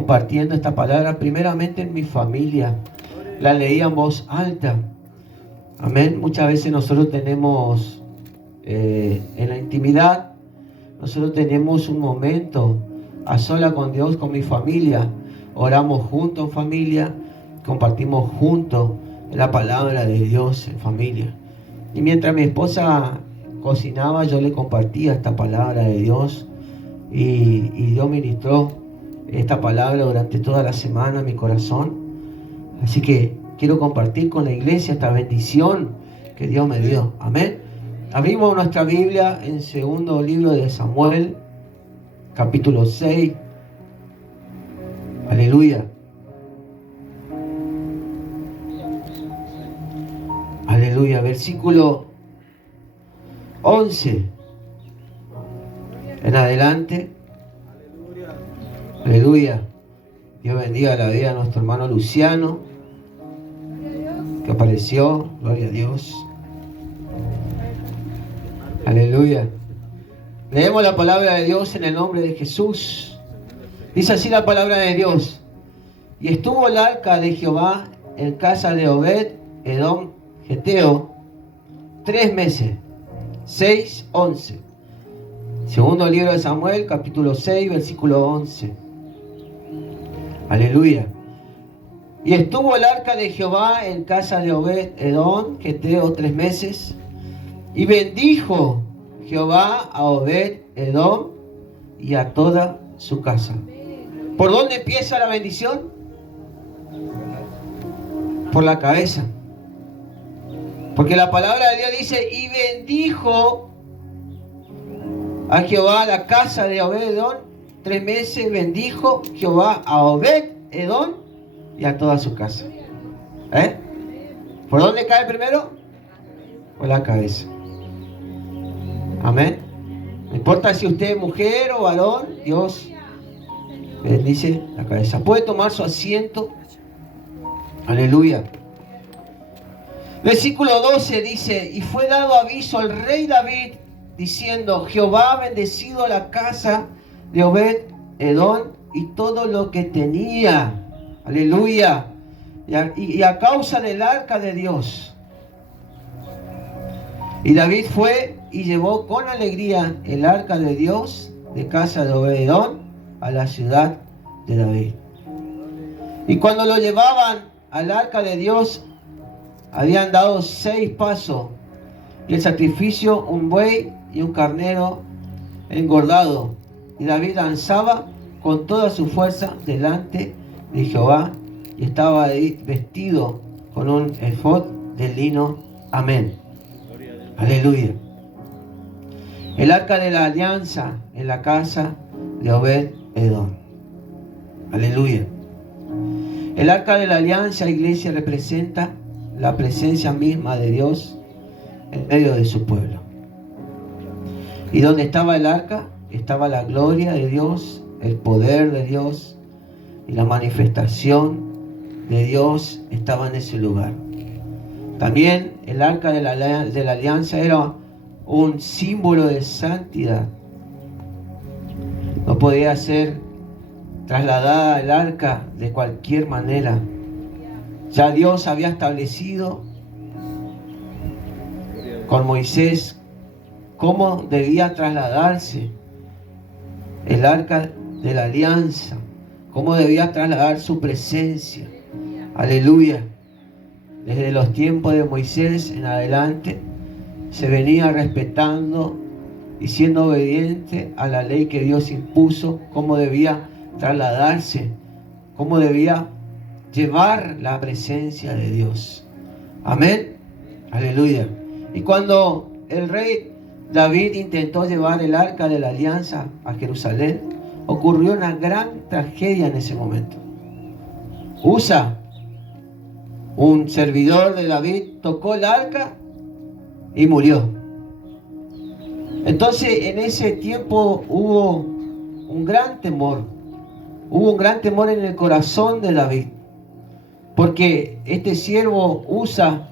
compartiendo esta palabra primeramente en mi familia. La leía en voz alta. Amén. Muchas veces nosotros tenemos en la intimidad, nosotros tenemos un momento a sola con Dios, con mi familia. Oramos juntos en familia, compartimos juntos la palabra de Dios en familia. Y mientras mi esposa cocinaba, yo le compartía esta palabra de Dios. Y Dios ministró esta palabra durante toda la semana en mi corazón. Así que quiero compartir con la iglesia esta bendición que Dios me dio. Amén. Abrimos nuestra Biblia en segundo libro de Samuel, capítulo 6. Aleluya. Aleluya. Versículo 11 en adelante. Aleluya. Dios bendiga la vida de nuestro hermano Luciano, que apareció. Gloria a Dios. Aleluya. Leemos la palabra de Dios en el nombre de Jesús. Dice así la palabra de Dios. Y estuvo el arca de Jehová en casa de Obed Edom Geteo 3 meses. 6, 11. Segundo libro de Samuel, capítulo 6, versículo 11. Aleluya. Y estuvo el arca de Jehová en casa de Obed Edom Geteo 3 meses. Y bendijo Jehová a Obed Edom y a toda su casa. ¿Por dónde empieza la bendición? Por la cabeza. Porque la palabra de Dios dice: y bendijo a Jehová la casa de Obed Edom 3 meses. Bendijo Jehová a Obed Edom y a toda su casa. ¿Por dónde cae primero? Por la cabeza. Amén. No importa si usted es mujer o varón, Dios bendice la cabeza. Puede tomar su asiento. Aleluya. Versículo 12 dice: y fue dado aviso al rey David, diciendo: Jehová ha bendecido la casa de Obed Edom y todo lo que tenía. Aleluya. Y a causa del arca de Dios. Y David fue y llevó con alegría el arca de Dios de casa de Obed Edom a la ciudad de David. Y cuando lo llevaban al arca de Dios, habían dado 6 pasos, y el sacrificio un buey y un carnero engordado. Y David danzaba con toda su fuerza delante de Jehová, y estaba ahí vestido con un efod de lino. Amén. Aleluya. El arca de la alianza en la casa de Obed Edom. Aleluya. El arca de la alianza, iglesia, representa la presencia misma de Dios en medio de su pueblo. Y donde estaba el arca, estaba la gloria de Dios, el poder de Dios y la manifestación de Dios estaba en ese lugar. También el arca de la alianza era un símbolo de santidad. No podía ser trasladada el arca de cualquier manera. Ya Dios había establecido con Moisés cómo debía trasladarse el arca de la alianza, cómo debía trasladar su presencia. Aleluya. Desde los tiempos de Moisés en adelante se venía respetando y siendo obediente a la ley que Dios impuso, cómo debía trasladarse, cómo debía llevar la presencia de Dios. Amén. Aleluya. Y cuando el rey David intentó llevar el arca de la alianza a Jerusalén, ocurrió una gran tragedia en ese momento. Usa, un servidor de David, tocó el arca y murió. Entonces en ese tiempo hubo un gran temor. Hubo un gran temor en el corazón de David. Porque este siervo Usa,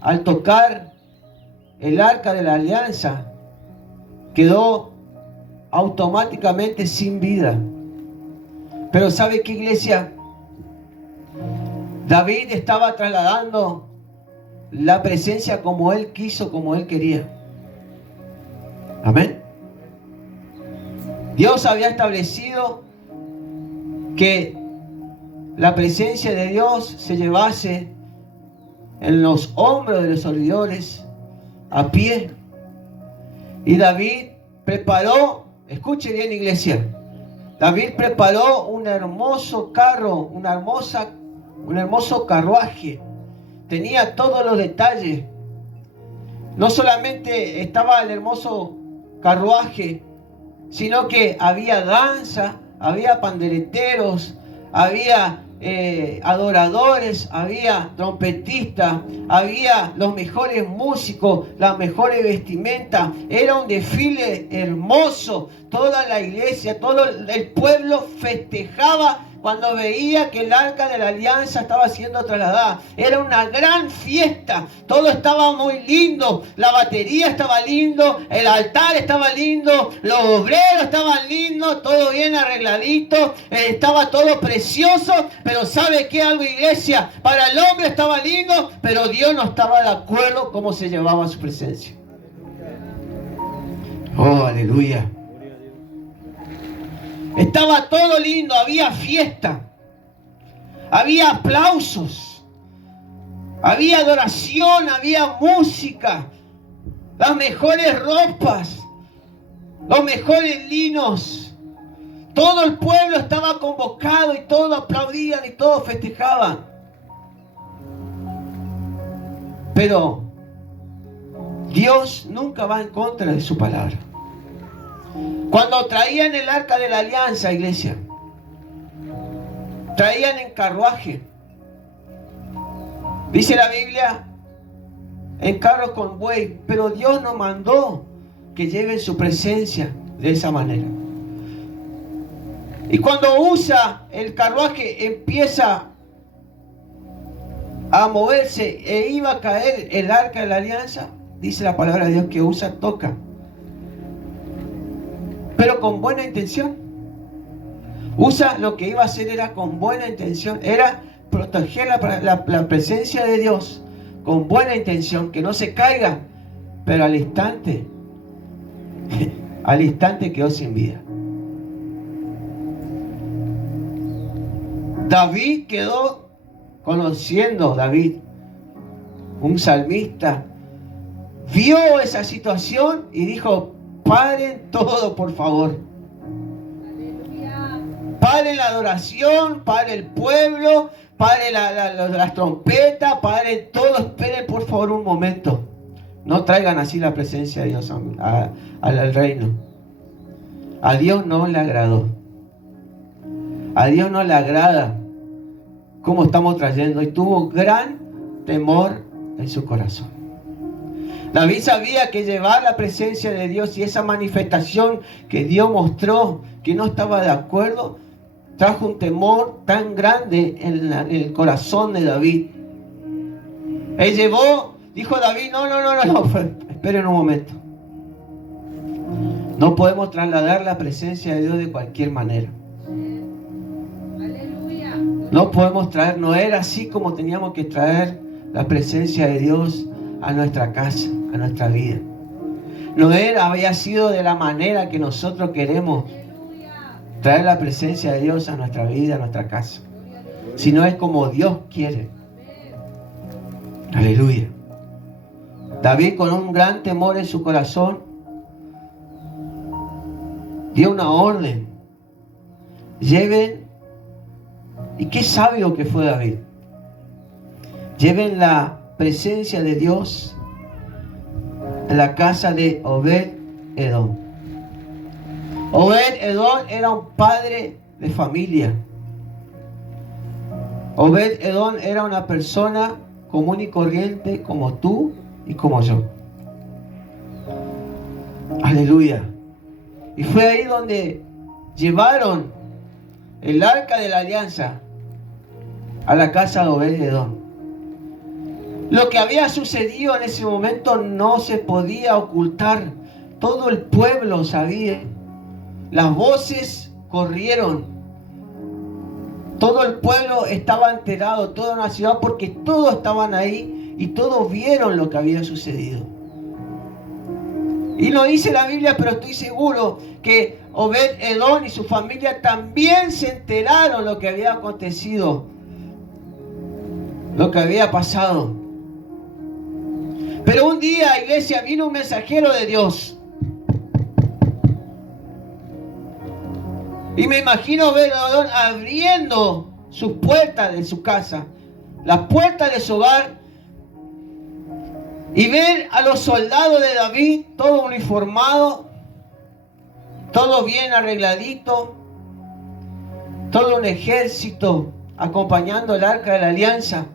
al tocar el arca de la alianza, quedó automáticamente sin vida. Pero ¿sabe qué, iglesia? David estaba trasladando la presencia como él quiso, como él quería. Amén. Dios había establecido que la presencia de Dios se llevase en los hombros de los servidores a pie. Y David preparó, escuche bien, iglesia, David preparó un hermoso carro, un hermoso carruaje. Tenía todos los detalles. No solamente estaba el hermoso carruaje, sino que había danza, había pandereteros, había adoradores, había trompetistas, había los mejores músicos, las mejores vestimentas. Era un desfile hermoso. Toda la iglesia, todo el pueblo festejaba cuando veía que el arca de la alianza estaba siendo trasladada. Era una gran fiesta. Todo estaba muy lindo. La batería estaba lindo. El altar estaba lindo. Los obreros estaban lindos. Todo bien arregladito. Estaba todo precioso. Pero ¿sabe qué algo, iglesia? Para el hombre estaba lindo, pero Dios no estaba de acuerdo cómo se llevaba su presencia. Oh, aleluya. Estaba todo lindo, había fiesta, había aplausos, había adoración, había música, las mejores ropas, los mejores linos. Todo el pueblo estaba convocado y todos aplaudían y todos festejaban. Pero Dios nunca va en contra de su palabra. Cuando traían el arca de la alianza, iglesia, traían en carruaje. Dice la Biblia, en carros con buey, pero Dios no mandó que lleven su presencia de esa manera. Y cuando usa el carruaje, empieza a moverse e iba a caer el arca de la alianza, dice la palabra de Dios que usa, toca, pero con buena intención. Usa lo que iba a hacer era con buena intención, era proteger la presencia de Dios con buena intención, que no se caiga, pero al instante quedó sin vida. David quedó conociendo, un salmista, vio esa situación y dijo: paren todo, por favor. Paren la adoración, paren el pueblo, paren las trompetas, paren todo, esperen por favor un momento. No traigan así la presencia de Dios al reino. A Dios no le agradó. A Dios no le agrada cómo estamos trayendo, y tuvo gran temor en su corazón. David sabía que llevar la presencia de Dios y esa manifestación que Dios mostró que no estaba de acuerdo, trajo un temor tan grande en el corazón de David. Él dijo David, no, esperen un momento. No podemos trasladar la presencia de Dios de cualquier manera. No podemos traer, no era así como teníamos que traer la presencia de Dios a nuestra casa, a nuestra vida. Había sido de la manera que nosotros queremos traer la presencia de Dios a nuestra vida, a nuestra casa. Sino es como Dios quiere. Aleluya. David, con un gran temor en su corazón, dio una orden: lleven, y qué sabio que fue David, lleven la presencia de Dios en la casa de Obed-Edom. Obed-Edom era un padre de familia. Obed-Edom era una persona común y corriente como tú y como yo. Aleluya. Y fue ahí donde llevaron el arca de la alianza a la casa de Obed-Edom. Lo que había sucedido en ese momento no se podía ocultar. Todo el pueblo sabía. Las voces corrieron. Todo el pueblo estaba enterado, toda una ciudad, porque todos estaban ahí y todos vieron lo que había sucedido. Y no dice la Biblia, pero estoy seguro que Obed-Edom y su familia también se enteraron lo que había acontecido, lo que había pasado. Pero un día, iglesia, vino un mensajero de Dios. Y me imagino Obed-Edom abriendo sus puertas de su casa, las puertas de su hogar, y ver a los soldados de David, todo uniformado, todo bien arregladito, todo un ejército acompañando el arca de la alianza.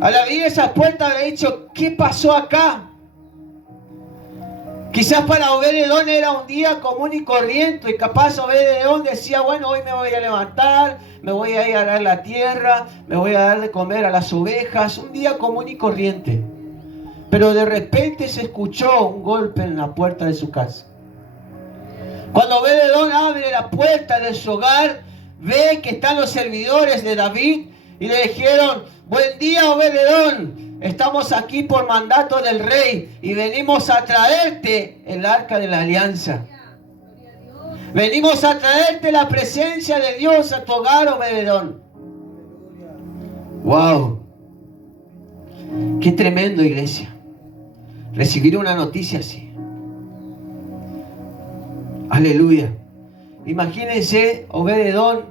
Al abrir esas puertas había dicho, ¿qué pasó acá? Quizás para Obed-Edom era un día común y corriente, y capaz Obed-Edom decía, bueno, hoy me voy a levantar, me voy a ir a arar la tierra, me voy a dar de comer a las ovejas, un día común y corriente. Pero de repente se escuchó un golpe en la puerta de su casa. Cuando Obed-Edom abre la puerta de su hogar, ve que están los servidores de David y le dijeron, buen día, Obed-Edom. Estamos aquí por mandato del rey y venimos a traerte el arca de la alianza. Venimos a traerte la presencia de Dios a tu hogar, Obed-Edom. ¡Wow! ¡Qué tremendo, iglesia! Recibir una noticia así. ¡Aleluya! Imagínense, Obed-Edom.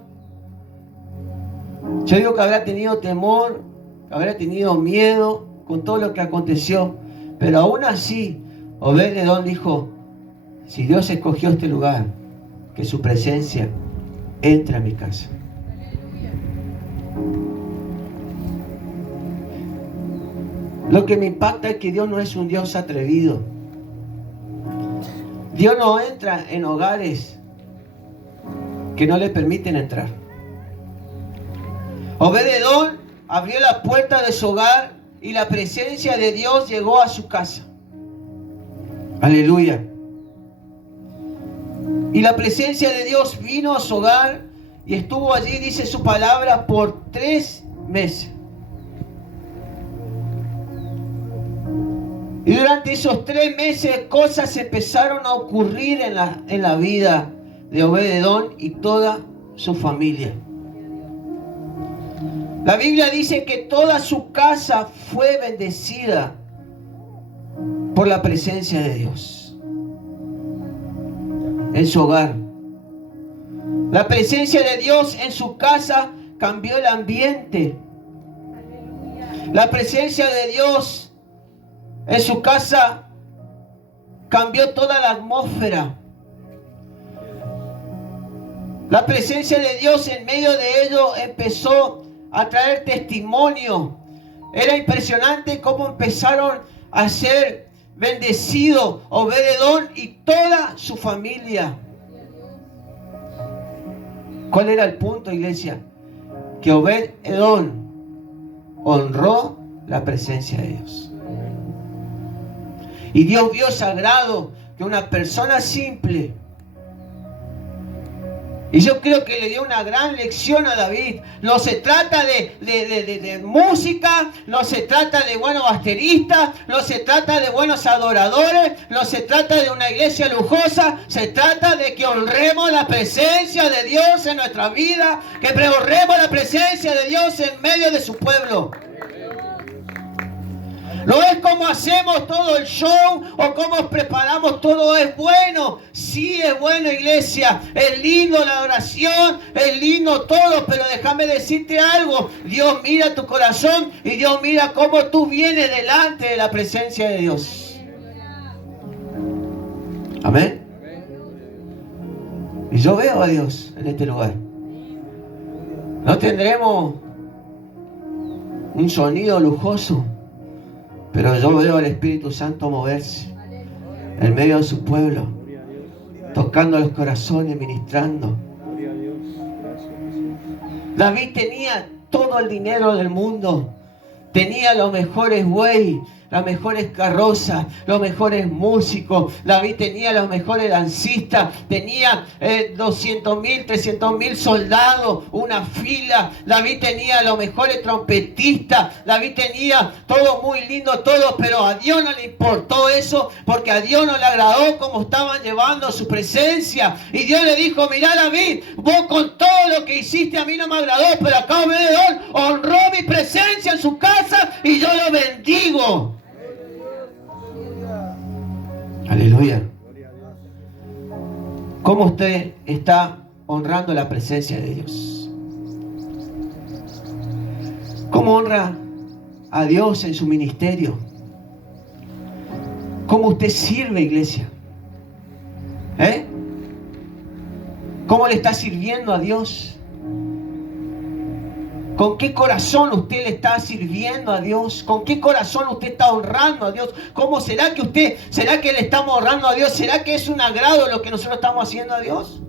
Yo digo que habrá tenido temor, habrá tenido miedo con todo lo que aconteció, pero aún así Obed-Edom dijo, si Dios escogió este lugar, que su presencia entre a mi casa. Lo que me impacta es que Dios no es un Dios atrevido. Dios no entra en hogares que no le permiten entrar. Obed-Edom abrió la puerta de su hogar y la presencia de Dios llegó a su casa. Aleluya. Y la presencia de Dios vino a su hogar y estuvo allí, dice su palabra, por 3 meses. Y durante esos 3 meses cosas empezaron a ocurrir en la vida de Obed-Edom y toda su familia. La Biblia dice que toda su casa fue bendecida por la presencia de Dios en su hogar. La presencia de Dios en su casa cambió el ambiente. La presencia de Dios en su casa cambió toda la atmósfera. La presencia de Dios en medio de ello empezó a traer testimonio. Era impresionante cómo empezaron a ser bendecidos Obed-Edom y toda su familia. ¿Cuál era el punto, iglesia? Que Obed-Edom honró la presencia de Dios. Y Dios vio sagrado que una persona simple, y yo creo que le dio una gran lección a David. No se trata de música, no se trata de buenos bateristas, no se trata de buenos adoradores, no se trata de una iglesia lujosa, se trata de que honremos la presencia de Dios en nuestra vida, que honremos la presencia de Dios en medio de su pueblo. No es como hacemos todo el show o cómo preparamos todo. Es bueno, sí es bueno, iglesia. Es lindo la oración, es lindo todo, pero déjame decirte algo. Dios mira tu corazón y Dios mira cómo tú vienes delante de la presencia de Dios. Amén. Y yo veo a Dios en este lugar. No tendremos un sonido lujoso, pero yo veo al Espíritu Santo moverse en medio de su pueblo, tocando los corazones, ministrando. David tenía todo el dinero del mundo, tenía los mejores bueyes, las mejores carrozas, los mejores músicos. David tenía los mejores lancistas, tenía 200.000, 300.000 soldados, una fila. David tenía los mejores trompetistas. David tenía todo muy lindo, todo, pero a Dios no le importó eso, porque a Dios no le agradó cómo estaban llevando su presencia. Y Dios le dijo: mira, David, vos con todo lo que hiciste a mí no me agradó, pero acá Obed-edom honró mi presencia en su casa y yo lo bendigo. Aleluya. ¿Cómo usted está honrando la presencia de Dios? ¿Cómo honra a Dios en su ministerio? ¿Cómo usted sirve, iglesia? ¿Cómo le está sirviendo a Dios? ¿Con qué corazón usted le está sirviendo a Dios? ¿Con qué corazón usted está honrando a Dios? ¿Cómo será que le estamos honrando a Dios? ¿Será que es un agrado lo que nosotros estamos haciendo a Dios?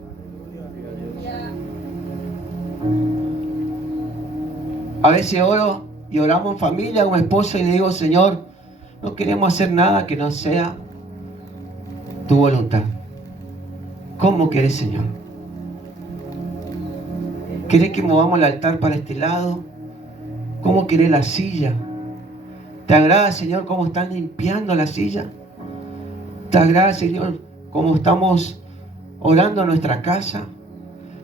A veces oro y oramos en familia con mi esposa y le digo: Señor, no queremos hacer nada que no sea tu voluntad. ¿Cómo querés, Señor? ¿Querés que movamos el altar para este lado? ¿Cómo querés la silla? ¿Te agrada, Señor, cómo están limpiando la silla? ¿Te agrada, Señor, cómo estamos orando en nuestra casa?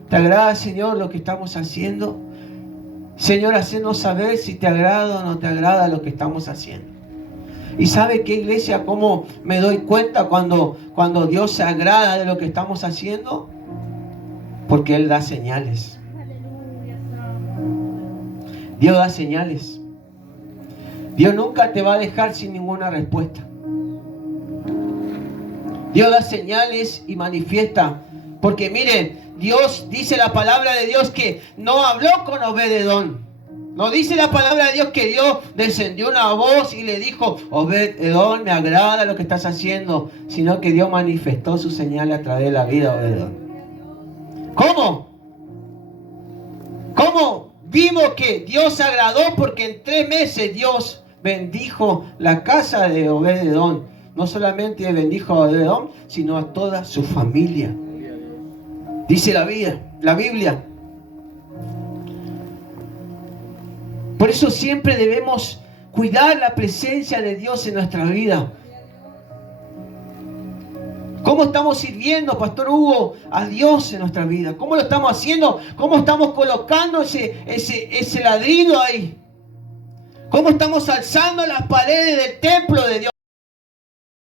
¿Te agrada, Señor, lo que estamos haciendo? Señor, hacenos saber si te agrada o no te agrada lo que estamos haciendo. ¿Y sabe qué, iglesia? ¿Cómo me doy cuenta cuando Dios se agrada de lo que estamos haciendo? Porque Él da señales. Dios da señales. Dios nunca te va a dejar sin ninguna respuesta. Dios da señales y manifiesta. Porque mire, Dios, dice la palabra de Dios que no habló con Obed-edom. No dice la palabra de Dios que Dios descendió una voz y le dijo: Obed-edom, me agrada lo que estás haciendo. Sino que Dios manifestó su señal a través de la vida de Obed-edom. ¿Cómo? ¿Cómo? Vimos que Dios se agradó porque en 3 meses Dios bendijo la casa de Obed-edom. No solamente bendijo a Obed-edom, sino a toda su familia. Dice la Biblia. Por eso siempre debemos cuidar la presencia de Dios en nuestra vida. ¿Cómo estamos sirviendo, Pastor Hugo, a Dios en nuestra vida? ¿Cómo lo estamos haciendo? ¿Cómo estamos colocando ese ladrillo ahí? ¿Cómo estamos alzando las paredes del templo de Dios?